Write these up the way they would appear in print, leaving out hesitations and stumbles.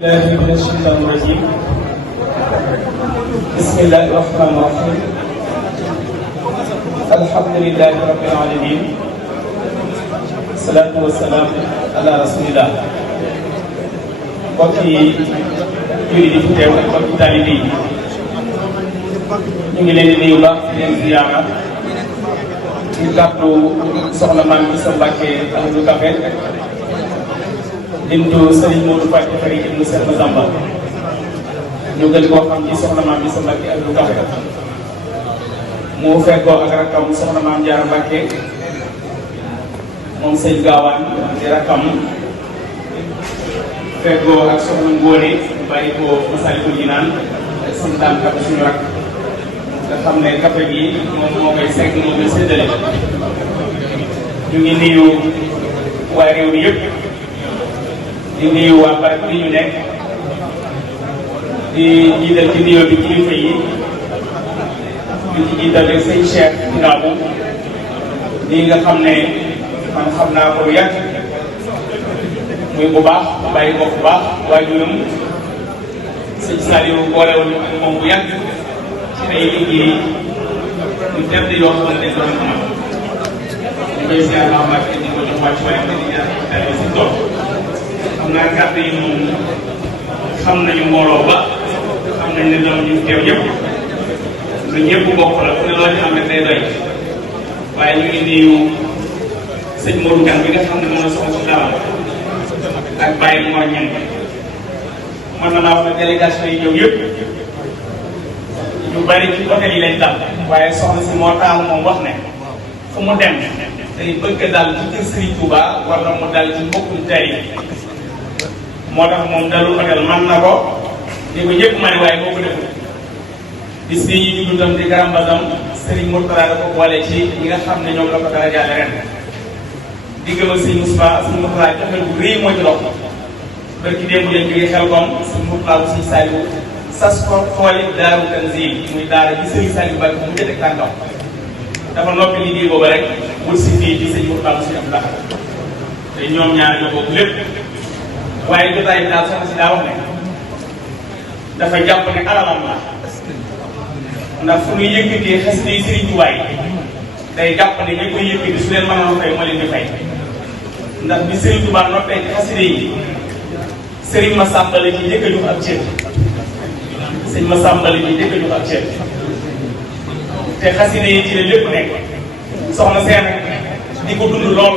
الله من الشيطان الرجيم. بسم الله الرحمن الرحيم. الحمد لله رب العالمين. الصلاة والسلام على رسول الله. mbokki jullit yi fi teew ak mbokki taalibe yi ñu ngi leen di nuyu baax di leen ziyaara ci kàddu soxna Maam Issa Mbacke Ahmadou Café bintu Serigne Modou Faty Khary ibnu Cheikh Massamba ñu gën koo xam ci soxna Maam Issa Mbacke Ahmadou Café mu fekkoo ak rakkam soxna Maam Diarra Mbacke moom sëñ Gaawaan di rakkam fekkoo ak soxna Ngóone bàyyi ko Massalikul Jinaan ak suñu daan kafe suñu rakk nga xam ne kafe gi moom moo koy segg moo koy séddale ñu ngi nuyu waa réew mi yëpp di nuyu waa barab bi ñu nekk di jiital ci nuyoo bi kilifa yi di ci jiital rek sëñ Cheikh Ngabou lii nga xam ne man xam naa ko yàgg muy bu baax bàyyi ko bu baax waajuram sëñ Saliou boolewul ak moom bu yàgg ci ay liggéey ñu tedd yoo xam ne doon amal ñu koy siyaar naa Mbàkke di ko jox wàcc waaye di ñaan tali si tool xam naa kàddu yi moom xam nañu mbooloo ba xam nañ ne doom ñu teew yëpp lu ñëpp bokk la ku ne loo ci am rek day doy waaye ñu ngi nuyu sëñ Modou Kane bi nga xam ne moom la soxla si daaw ak Baye Mor Ñeng mën na naa wax ne délégation yi ñëw yëpp ñu bari ci hôtel yi lañ dal waaye soxna si moo taal moom wax ne fu mu dem day bëgg dal ci kër Serigne Touba war na mu dal ci mbokku tey moo tax moom dalul hôtel man na ko di ko ñëpp ma ne waaye boo ko deful bis bii ñu juddu tam di Grand Bazam Serigne Mourtada da ko boole ci ñi nga xam ne ñoom la ko dara jaale ren diggam ak Serigne Moustapha Serigne Mourtada joxe bu rëy moo ci dox barki démb leen jógee xel kom Serigne Mourtada bu Serigne Saliou sas ko tooli Daaru Tanzil muy daara bi Serigne Saliou Mbacke mu jënd ak tànkam dafa noppi liggéey boobu rek wut si fii di Serigne Mourtada bu Serigne Abdou Lahad te ñoom ñaar ñoo bokk lépp waaye jotaay bi daal soxna si daa wax ne dafa jàpp ne alalam la ndax fu ñuy yëkkatee xasida yi Serigne Touba yi day jàpp ne ñi koy yëkkati su leen mënoon fay moo leen di fay ndax bi Serigne Touba noppee ci xasida yi Serigne Massamba la ci njëkk a jox ab cër Serigne Massamba la ci njëkk a jox ab cër te xasida yi ci la lépp nekk soxna seen di ko dund lool.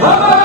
Vamos!